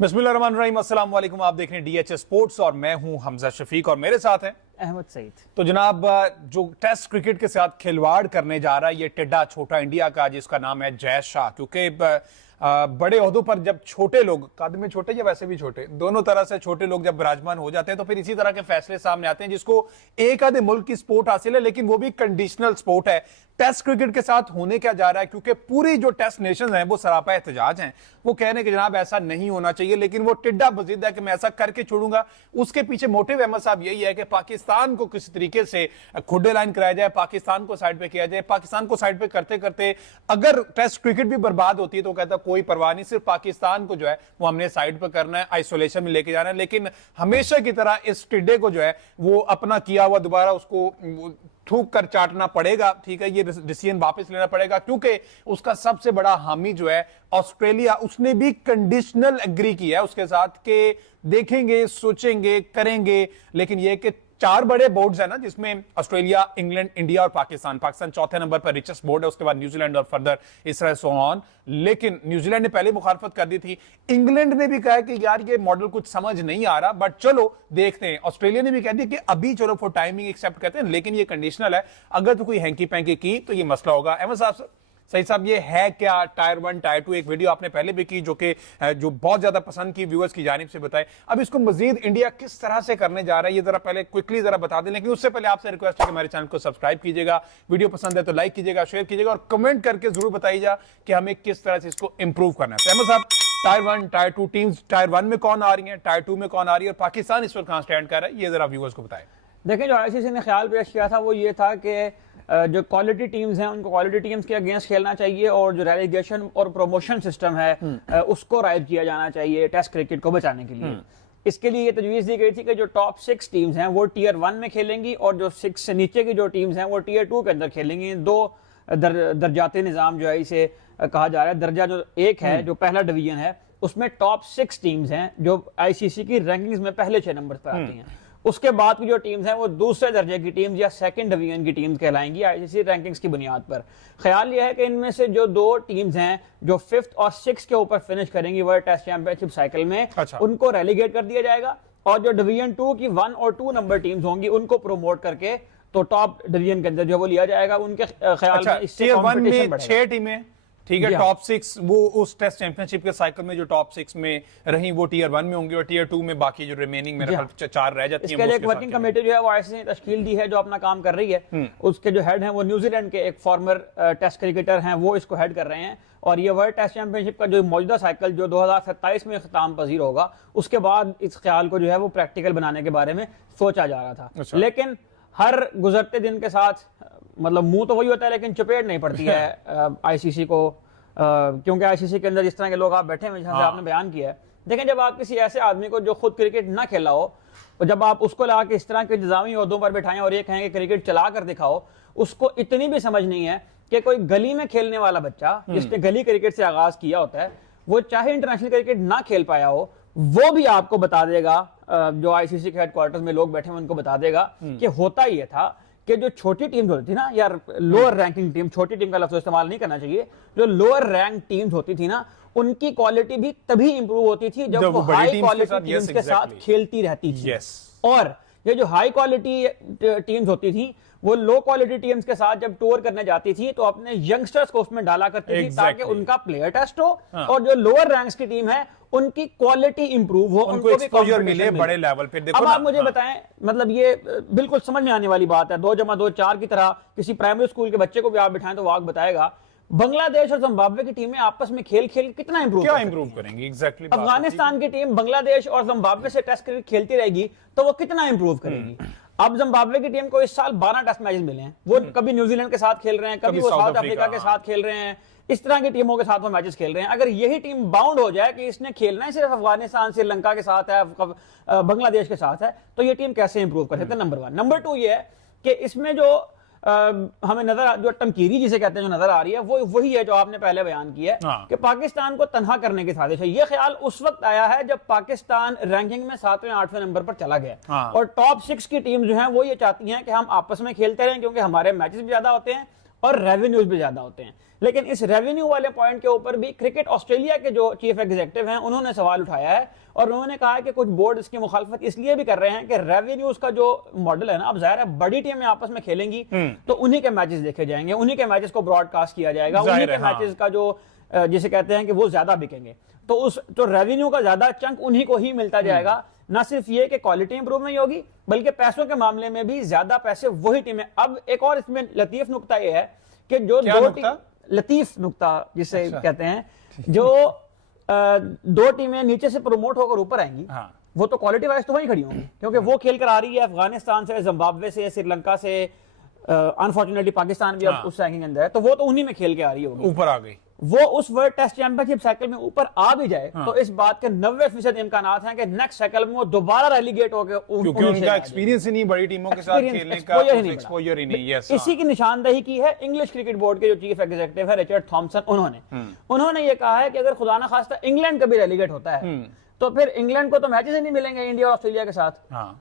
बिस्मिल्लाहिर्रहमानिर्रहीम, अस्सलाम वालेकुम। आप देख रहे हैं डीएचएस स्पोर्ट्स और मैं हूं हमजा शफीक और मेरे साथ हैं अहमद सईद। तो जनाब, जो टेस्ट क्रिकेट के साथ खिलवाड़ करने जा रहा है ये टिड्डा छोटा इंडिया का, जिसका नाम है जय शाह। क्योंकि बड़े ओहदों पर जब छोटे लोग, कद में छोटे या वैसे भी छोटे, दोनों तरह से छोटे लोग जब विराजमान हो जाते हैं तो फिर इसी तरह के फैसले सामने आते हैं, जिसको एक आधे मुल्क की स्पोर्ट हासिल है लेकिन वो भी कंडीशनल स्पोर्ट है। टेस्ट क्रिकेट के साथ होने क्या जा रहा है, क्योंकि पूरी जो टेस्ट नेशंस हैं वो सरापा एहतजाज हैं। वो कह रहे हैं कि जनाब ऐसा नहीं होना चाहिए, लेकिन वो टिड्डा बजिद है कि मैं ऐसा करके छोड़ूंगा। उसके पीछे मोटिव अहमद साहब यही है कि पाकिस्तान को किसी तरीके से खुडे लाइन कराया जाए, पाकिस्तान को साइड पे किया जाए। पाकिस्तान को साइड पे करते करते अगर टेस्ट क्रिकेट भी बर्बाद होती है तो कहता कोई परवाह नहीं, सिर्फ पाकिस्तान को जो है वो हमने साइड पे करना है, आइसोलेशन में लेके जाना है। लेकिन हमेशा की तरह इस टिड्डे को जो है वो अपना किया हुआ दोबारा उसको थूक कर चाटना पड़ेगा। ठीक है, ये डिसीजन वापस लेना पड़ेगा, क्योंकि उसका सबसे बड़ा हामी जो है ऑस्ट्रेलिया, उसने भी कंडीशनल एग्री किया है उसके साथ कि देखेंगे, सोचेंगे, करेंगे। लेकिन ये कि चार बड़े बोर्ड्स है ना, जिसमें ऑस्ट्रेलिया, इंग्लैंड, इंडिया और पाकिस्तान। पाकिस्तान चौथे नंबर पर रिचेस्ट बोर्ड है, उसके बाद न्यूजीलैंड और फर्दर इस तरह सो ऑन। लेकिन न्यूजीलैंड ने पहले मुखालफत कर दी थी, इंग्लैंड ने भी कहा कि यार ये मॉडल कुछ समझ नहीं आ रहा, बट चलो देखते हैं। ऑस्ट्रेलिया ने भी कह दिया कि अभी चलो फॉर टाइमिंग एक्सेप्ट करते हैं, लेकिन ये कंडीशनल है, अगर तो कोई हैंकी पैंकी की तो ये मसला होगा। अहमद साहब, सही साहब, ये है क्या टायर 1 टायर 2? एक वीडियो आपने पहले भी की जो बहुत ज्यादा पसंद की, व्यूअर्स की जानिब से बताए। अब इसको मजीद इंडिया किस तरह से करने जा रहा है ये जरा पहले क्विकली जरा बता दें, लेकिन उससे पहले आपसे रिक्वेस्ट है कि हमारे चैनल को सब्सक्राइब कीजिएगा, वीडियो पसंद है तो लाइक कीजिएगा, शेयर कीजिएगा और कमेंट करके जरूर बताइएगा कि हमें किस तरह से इसको इंप्रूव करना है। अहमद साहब, टायर 1 टायर 2 टीम्स, टायर 1 में कौन आ रही है, टायर 2 में कौन आ रही है और पाकिस्तान इस वक्त कहां स्टैंड कर रहा है, ये जरा व्यूअर्स को बताएं। देखें, जो आईसीसी ने ख्याल पेश किया था वो ये था कि जो क्वालिटी टीम्स हैं उनको क्वालिटी टीम्स के अगेंस्ट खेलना चाहिए और जो रेलीगेशन और प्रमोशन सिस्टम है उसको राइव किया जाना चाहिए टेस्ट क्रिकेट को बचाने के लिए। इसके लिए ये तजवीज़ दी गई थी कि जो टॉप 6 टीम्स हैं वो टियर 1 में खेलेंगी और जो 6 से नीचे की जो टीम्स हैं वो टियर 2 के अंदर खेलेंगी। दो दर्जाती निज़ाम जो है इसे कहा जा रहा है। दर्जा जो 1 है, जो पहला डिवीजन है, उसमें टॉप 6 टीम्स हैं जो आईसीसी की रैंकिंग्स में पहले 6 नंबर पर आती हैं। उसके बाद की जो टीम्स हैं वो दूसरे दर्जे की टीम्स या सेकंड डिवीजन की टीम्स कहलाएंगी आईसीसी रैंकिंग्स की बुनियाद पर। ख्याल यह है कि इनमें से जो 2 टीम्स हैं जो 5th और 6th के ऊपर फिनिश करेंगी वर्ल्ड टेस्ट चैंपियनशिप साइकिल में, उनको रेलीगेट कर दिया जाएगा और जो डिवीजन 2 की 1 और 2 नंबर टीम्स होंगी उनको प्रोमोट करके तो टॉप डिवीजन के अंदर जो वो लिया जाएगा। उनके ख्याल में इससे कंपटीशन बढ़ेगा। 6 टीमें, ठीक है, टॉप 6 वो उस टेस्ट चैंपियनशिप के साइकिल में जो टॉप 6 में रही वो टियर 1 में होंगी और टियर 2 में बाकी जो रिमेनिंग मेरे ख्याल 4 रह जाती हैं। इसके लिए एक वर्किंग कमेटी जो है वो आईसीसी ने तश्कील दी है जो अपना काम कर रही है। उसके जो हेड हैं वो न्यूजीलैंड के एक फॉर्मर टेस्ट क्रिकेटर हैं, वो इसको हेड कर रहे हैं। और ये वर्ल्ड टेस्ट चैंपियनशिप का जो मौजूदा साइकिल जो 2027 में ख्ताम पजीर होगा, उसके बाद इस ख्याल को जो है वो प्रैक्टिकल बनाने के बारे में सोचा जा रहा था। लेकिन हर गुजरते दिन के साथ मतलब मुंह तो वही होता है लेकिन चपेट नहीं पड़ती है आईसीसी को, क्योंकि आईसीसी के अंदर जिस तरह के लोग आप बैठे हैं, जैसे आपने बयान किया है। देखें, जब आप किसी ऐसे आदमी को जो खुद क्रिकेट ना खेला हो और जब आप उसको ला के इस तरह के इंतजामी ओहदों पर बैठाएं और ये कहें कि क्रिकेट चला कर दिखाओ, उसको इतनी भी समझ नहीं है कि कोई गली में खेलने वाला बच्चा जिसने गली क्रिकेट से आगाज किया होता है, वो चाहे इंटरनेशनल क्रिकेट ना खेल पाया हो, वो भी आपको बता देगा, जो आईसीसी के हेडक्वार्टर्स में लोग बैठे हैं उनको बता देगा कि होता ही था कि जो छोटी टीम्स होती थी ना, यार लोअर रैंकिंग टीम, छोटी टीम का लफ्ज़ इस्तेमाल नहीं करना चाहिए, जो लोअर रैंक टीम्स होती थी ना, उनकी क्वालिटी भी तभी इंप्रूव होती थी जब वो हाई क्वालिटी टीम्स के साथ खेलती रहती थी। और ये जो हाई क्वालिटी टीम्स होती थी वो लो क्वालिटी टीम्स के साथ जब टूर करने जाती थी तो अपने यंगस्टर्स को उसमें डाला करती थी ताकि उनका प्लेयर टेस्ट हो और जो लोअर रैंक्स की टीम है उनकी क्वालिटी इंप्रूव हो, उनको एक्सपोजर मिले बड़े लेवल पे। अब आप मुझे बताएं, मतलब ये बिल्कुल समझ में आने वाली बात है, 2 + 2 4 की तरह किसी प्राइमरी स्कूल के बच्चे को भी आप बिठाएं तो वो आपको बताएगा। बांग्लादेश और जिम्बाब्वे की टीमें आपस में खेल कितना इंप्रूव करेंगी। एग्जैक्टली, अफगानिस्तान की टीम बांग्लादेश और जिम्बाब्वे से टेस्ट क्रिकेट खेलती रहेगी तो वो कितना इंप्रूव करेगी। अब जिम्बाब्वे की टीम को इस साल 12 टेस्ट मैचेस मिले हैं, वो कभी न्यूजीलैंड के साथ खेल रहे हैं, कभी वो साउथ अफ्रीका के साथ खेल रहे हैं, इस तरह की टीमों के साथ वो मैचेस खेल रहे हैं। अगर यही टीम बाउंड हो जाए कि इसने खेलना ही सिर्फ अफगानिस्तान, श्रीलंका के साथ है, बांग्लादेश के साथ है, तो ये टीम कैसे इंप्रूव कर सकते हैं? नंबर 1। नंबर 2 ये है कि इसमें जो हमें नजर, जो टमकीरी जिसे कहते हैं, जो नजर आ रही है वो वही है जो आपने पहले बयान किया है कि पाकिस्तान को तनहा करने की साजिश है। ये ख्याल उस वक्त आया है जब पाकिस्तान रैंकिंग में 7वें 8वें नंबर पर चला गया और टॉप 6 की टीम जो है वो ये चाहती हैं कि हम आपस में खेलते रहें क्योंकि हमारे मैचेस भी ज्यादा होते हैं और रेवेन्यूज भी ज्यादा होते हैं। लेकिन इस रेवेन्यू वाले पॉइंट के ऊपर भी क्रिकेट ऑस्ट्रेलिया के जो चीफ एग्जीक्यूटिव हैं उन्होंने सवाल उठाया है और उन्होंने कहा है कि कुछ बोर्ड इसकी मुखालफत इसलिए भी कर रहे हैं कि रेवेन्यूज का जो मॉडल है ना, अब जाहिर है बड़ी टीमें आपस में खेलेंगी तो उन्हीं के मैचेस देखे जाएंगे, उन्हीं के मैचेस को ब्रॉडकास्ट किया जाएगा, उन्हीं के मैचेस का जो जिसे कहते हैं कि वो ज्यादा बिकेंगे, तो उस तो रेवेन्यू का ज्यादा चंक उन्हीं को ही मिलता जाएगा। ना सिर्फ ये कि क्वालिटी इंप्रूव नहीं होगी बल्कि पैसों के मामले में भी ज्यादा पैसे वही टीमें। अब एक और इसमें लतीफ नुक्ता ये है कि जो दो टीम, लतीफ नुक्ता जिसे कहते हैं, जो दो टीमें नीचे से प्रमोट होकर ऊपर आएंगी वो तो क्वालिटी वाइज तो वहीं खड़ी होंगी क्योंकि वो खेल कर आ रही है अफगानिस्तान से, जिम्बाब्वे से, श्रीलंका से, अनफॉर्चुनेटली पाकिस्तान भी अब उस रैंकिंग अंदर है, तो वो तो उन्हीं में खेल के आ रही होगी, ऊपर आ गई। वो उस वर्ल्ड टेस्ट चैंपियनशिप साइकिल में ऊपर आ भी जाए तो इस बात के 90% इम्कान हैं कि नेक्स्ट साइकिल में वो दोबारा रेलीगेट होकर, क्योंकि उनका एक्सपीरियंस ही नहीं बड़ी टीमों के साथ खेलने का, एक्सपोजर ही नहीं। यस, इसी की निशानदेही की है इंग्लिश क्रिकेट बोर्ड के जो चीफ एग्जीक्यूटिव है रिचर्ड थॉमसन। उन्होंने ये कहा है कि अगर खुदा ना खास्ता इंग्लैंड कभी रेलीगेट होता है तो फिर इंग्लैंड को तो मैचेस ही नहीं मिलेंगे इंडिया और ऑस्ट्रेलिया के साथ।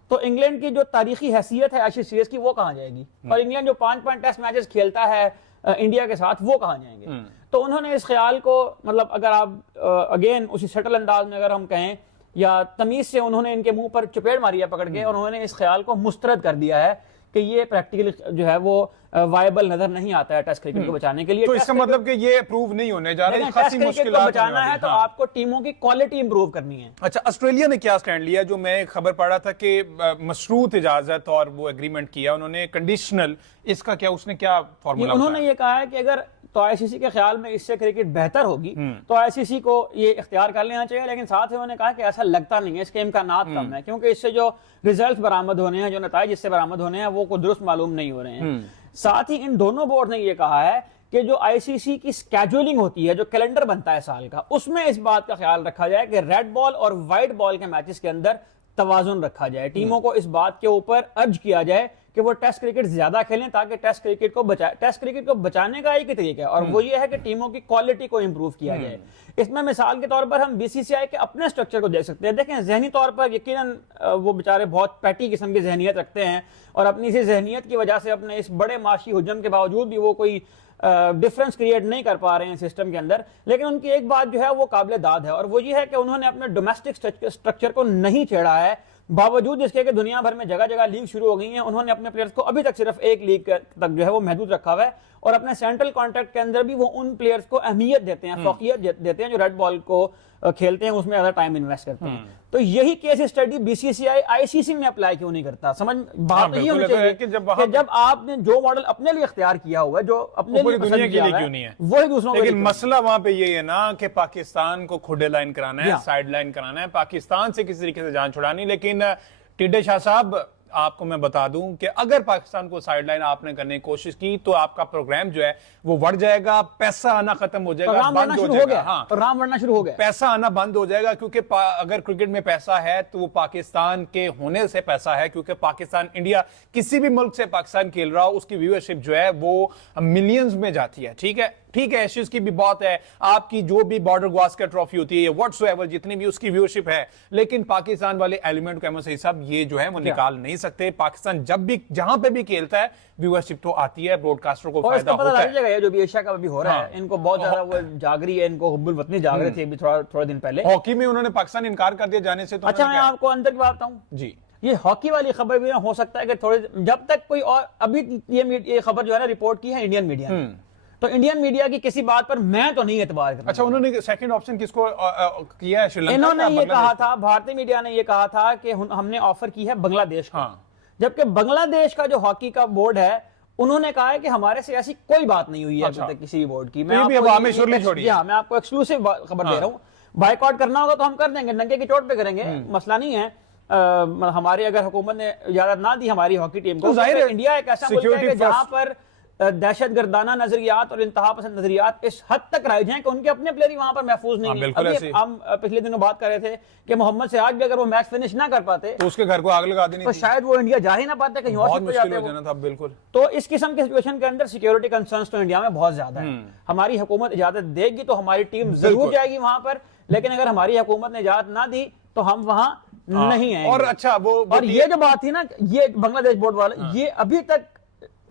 तो इंग्लैंड की जो तारीखी हैसियत है एशिया सीरीज की वो कहां जाएगी, और इंग्लैंड जो 5 टेस्ट मैचेस खेलता है इंडिया के साथ वो कहां जाएंगे। तो उन्होंने इस ख्याल को, मतलब अगर आप अगेन उसी सटल अंदाज में अगर हम कहें या तमीज से, उन्होंने इनके मुंह पर चपेट मारी है पकड़ के और उन्होंने इस ख्याल को मुस्तरद कर दिया है कि ये प्रैक्टिकली जो है वो वायबल नजर नहीं आता है टेस्ट क्रिकेट को बचाने के लिए। तो इसका मतलब कि ये प्रूव नहीं होने जा रहा है, टेस्ट क्रिकेट को बचाना है तो आपको टीमों की क्वालिटी इंप्रूव करनी है। अच्छा, ऑस्ट्रेलिया ने क्या स्टैंड लिया? जो मैं खबर पढ़ रहा था कि मशरूत इजाजत और वो एग्रीमेंट किया उन्होंने, कंडीशनल, इसका क्या, उसने क्या फॉर्मूला? उन्होंने ये कहा है कि अगर तो आईसीसी के ख्याल में इससे क्रिकेट बेहतर होगी तो आईसीसी को ये इख्तियार कर लेना चाहिए, लेकिन साथ ही उन्होंने कहा कि ऐसा लगता नहीं है, इसके इम्कानात कम है क्योंकि इससे जो रिजल्ट बरामद होने हैं, जो नताइज इससे बरामद होने हैं वो को दुरुस्त मालूम नहीं हो रहे हैं। साथ ही इन दोनों बोर्ड ने ये कहा है कि जो आईसीसी की स्केड्यूलिंग होती है, जो कैलेंडर बनता है साल का, उसमें इस बात का ख्याल रखा जाए कि रेड बॉल और व्हाइट बॉल के मैचेस के अंदर तवाजुन रखा जाए। टीमों को इस बात के ऊपर अर्ज किया जाए कि वो टेस्ट क्रिकेट ज्यादा खेलें ताकि टेस्ट क्रिकेट को बचाए। टेस्ट क्रिकेट को बचाने का एक ही तरीका है और वो ये है कि टीमों की क्वालिटी को इंप्रूव किया जाए। इसमें मिसाल के तौर पर हम बीसीसीआई के अपने स्ट्रक्चर को देख सकते हैं। देखें, जहनी तौर पर यकीनन वो बेचारे बहुत पैटी किस्म की जहनियत रखते हैं और अपनी इसी जहनियत की वजह से अपने इस बड़े माशी हुजम के बावजूद भी वो कोई डिफरेंस क्रिएट नहीं कर पा रहे हैं सिस्टम के अंदर। लेकिन उनकी एक बात जो है वो काबिल दाद है और वो ये है कि उन्होंने अपने डोमेस्टिक स्ट्रक्चर को नहीं छेड़ा है, बावजूद इसके कि दुनिया भर में जगह जगह लीग शुरू हो गई हैं। उन्होंने अपने प्लेयर्स को अभी तक सिर्फ एक लीग तक जो है वो महदूद रखा हुआ है और अपने सेंट्रल कॉन्ट्रैक्ट के अंदर भी वो उन प्लेयर्स को अहमियत देते हैं, फौकियत देते हैं जो रेड बॉल को खेलते हैं, उसमें ज्यादा टाइम इन्वेस्ट करते हैं। तो यही केस स्टडी बीसीसीआई आईसीसी में अप्लाई क्यों नहीं करता? समझ बात ये होनी चाहिए कि जब आपने जो मॉडल अपने लिए इख्तियार किया हुआ है, जो अपने लिए दुनिया के लिए क्यों नहीं है, वही दूसरों को। लेकिन मसला वहां पे ये है ना कि पाकिस्तान को खुडे लाइन कराना है, साइड लाइन कराना है, पाकिस्तान से किसी तरीके से जान छुड़ानी। लेकिन टिड्डे शाह साहब, आपको मैं बता दूं कि अगर पाकिस्तान को साइडलाइन आपने करने की कोशिश की तो आपका प्रोग्राम जो है वो बढ़ जाएगा, पैसा आना खत्म हो जाएगा, बंद हो जाएगा। हाँ, प्रोग्राम बढ़ना शुरू हो गया, पैसा आना बंद हो जाएगा क्योंकि अगर क्रिकेट में पैसा है तो वो पाकिस्तान के होने से पैसा है, क्योंकि पाकिस्तान, इंडिया किसी भी मुल्क से पाकिस्तान खेल रहा हो उसकी व्यूअरशिप जो है वो मिलियंस में जाती है। ठीक है, ठीक है, एशेज की भी बात है, आपकी जो भी बॉर्डर गावस्कर ट्रॉफी होती है, व्हाट्सएवर जितनी भी उसकी व्यूअरशिप है, लेकिन पाकिस्तान वाले एलिमेंट को सही सब ये जो है वो निकाल नहीं सकते। पाकिस्तान जब भी जहां पे भी खेलता है व्यूअरशिप तो आती है, ब्रॉडकास्टर को फायदा होता है। जो भी एशिया का भी हो रहा है, इनको बहुत ज्यादा वो जाग रही है, इनको हुब्बुल वतनी जाग रही थी अभी थोड़ा दिन पहले। हॉकी में उन्होंने पाकिस्तान इनकार कर दिया जाने से। तो अच्छा, मैं आपको अंदर की बात बताऊं जी, ये हॉकी वाली खबर भी हो सकता है कि थोड़े जब तक कोई और, अभी ये खबर जो है ना रिपोर्ट की है इंडियन मीडिया ने, तो इंडियन मीडिया की किसी बात पर मैं तो नहीं एतबार करता। अच्छा, उन्होंने सेकंड ऑप्शन किसको किया है? श्रीलंका? इन्होंने ये कहा था, भारतीय मीडिया ने ये कहा था कि हमने ऑफर की है बांग्लादेश को। जबकि बांग्लादेश का जो हॉकी का बोर्ड है उन्होंने कहा है कि हमारे से ऐसी कोई बात नहीं हुई है अभी तक किसी भी बोर्ड की। मैं आपको एक्सक्लूसिव खबर दे रहा हूँ। बाइकआउट करना होगा तो हम कर देंगे, नंगे की चोट पे करेंगे, मसला नहीं है। हमारी अगर हुकूमत ने इजाजत ना दी हमारी हॉकी टीम को, तो इंडिया एक ऐसा मुल्क है जहां पर दहशत गर्दाना नजरियात और इंतहा पसंद नजरियात इस हद तक राइज हैं कि उनके अपने प्लेयर वहां पर महफूज नहीं है। अभी हम पिछले दिनों बात कर रहे थे कि मोहम्मद सिराज भी अगर वो मैच फिनिश ना कर पाते तो उसके घर को आग लगा देनी तो शायद वो इंडिया जा ही ना पाते, कहीं और शिफ्ट हो जाते था। बिल्कुल। तो इस किस्म के सिचुएशन के अंदर सिक्योरिटी कंसर्न्स तो इंडिया में बहुत ज्यादा है। हमारी हुकूमत इजाजत देगी तो हमारी टीम जरूर जाएगी वहां पर, लेकिन अगर हमारी हुकूमत ने इजाजत ना दी तो हम वहां नहीं आएंगे। और अच्छा, वो और ये जो बात थी ना, ये बांग्लादेश बोर्ड वाले, ये अभी तक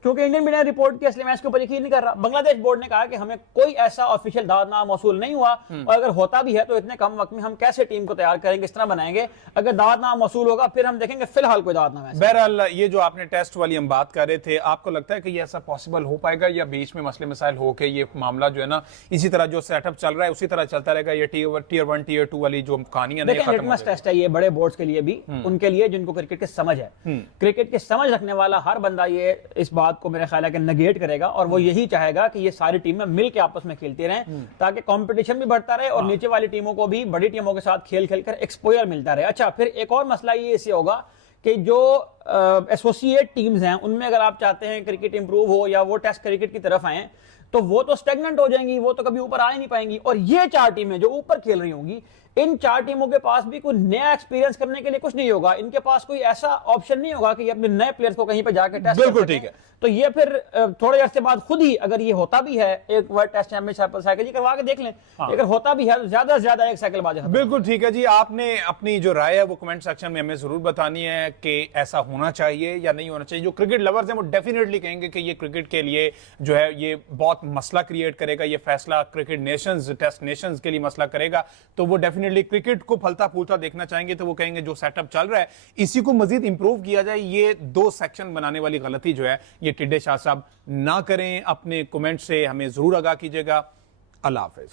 क्योंकि इंडियन मीडिया ने रिपोर्ट किया, इसलिए मैं इसके ऊपर यकीन नहीं कर रहा। बांग्लादेश बोर्ड ने कहा कि हमें कोई ऐसा ऑफिशियल दावतनामा मौसूल नहीं हुआ, और अगर होता भी है तो इतने कम वक्त में हम कैसे टीम को तैयार करेंगे, किस तरह बनाएंगे। अगर दावतनामा मौसूल होगा फिर हम देखेंगे, फिलहाल कोई दावतनामा ऐसा। बहरहाल ये जो आपने टेस्ट वाली हम बात कर रहे थे, आपको लगता है कि ये ऐसा पॉसिबल हो पाएगा, या बीच में मसले मसाइल हो के ये मामला जो है ना इसी तरह जो सेटअप चल रहा है उसी तरह चलता रहेगा, ये टियर 1 टियर 2 वाली जो कहानियां नहीं खत्म हो लिटमस टेस्ट है ये बड़े बोर्ड्स के लिए भी, उनके लिए जिनको क्रिकेट की समझ है। क्रिकेट की समझ रखने वाला हर बंदा ये इस बात को मेरे ख्याल है कि नेगेट करेगा, और वो यही चाहेगा कि ये सारी टीमें मिलकर आपस में खेलती रहें, ताकि कंपटीशन भी बढ़ता रहे और नीचे वाली टीमों को भी बड़ी टीमों के साथ खेल खेलकर एक्सपोजर मिलता रहे। अच्छा, फिर एक और मसला ये इससे होगा कि जो एसोसिएट टीम्स हैं उनमें अगर आप चाहते हैं क्रिकेट इंप्रूव हो या वो टेस्ट क्रिकेट की तरफ आए, तो वो तो स्टेगनेंट हो जाएंगी, वो तो कभी ऊपर आ ही नहीं पाएंगी। और ये 4 टीमें जो ऊपर खेल रही होंगी, इन 4 टीमों के पास भी कोई नया एक्सपीरियंस करने के लिए कुछ नहीं होगा, इनके पास कोई ऐसा ऑप्शन नहीं होगा कि ये अपने नए प्लेयर्स को कहीं पे जाके टेस्ट बिल्कुल कर सकें। ठीक है। तो ये फिर थोड़े अर्से बाद खुद ही, अगर ये होता भी है, एक वर्ल्ड टेस्ट चैंपियनशिप साइकिल जी करवा के देख लें, अगर होता भी है तो ज्यादा से ज्यादा एक साइकिल बाद। बिल्कुल ठीक है जी, आपने अपनी जो राय है वो कमेंट सेक्शन में हमें जरूर बतानी है कि ऐसा होना चाहिए या नहीं होना चाहिए। जो क्रिकेट लवर्स हैं वो डेफिनेटली कहेंगे कि ये क्रिकेट के लिए जो है ये बहुत मसला क्रिएट करेगा, ये फैसला क्रिकेट नेशंस, टेस्ट नेशंस के लिए मसला करेगा, तो वो डेफिनेटली क्रिकेट को फलता फूलता देखना चाहेंगे। तो वो कहेंगे जो सेटअप चल रहा है इसी को मजीद इंप्रूव किया जाए, ये 2 सेक्शन बनाने वाली गलती जो है ये टिड्डे शाह साहब ना करें। अपने कमेंट से हमें जरूर आगाह कीजिएगा। अल्लाह हाफिज।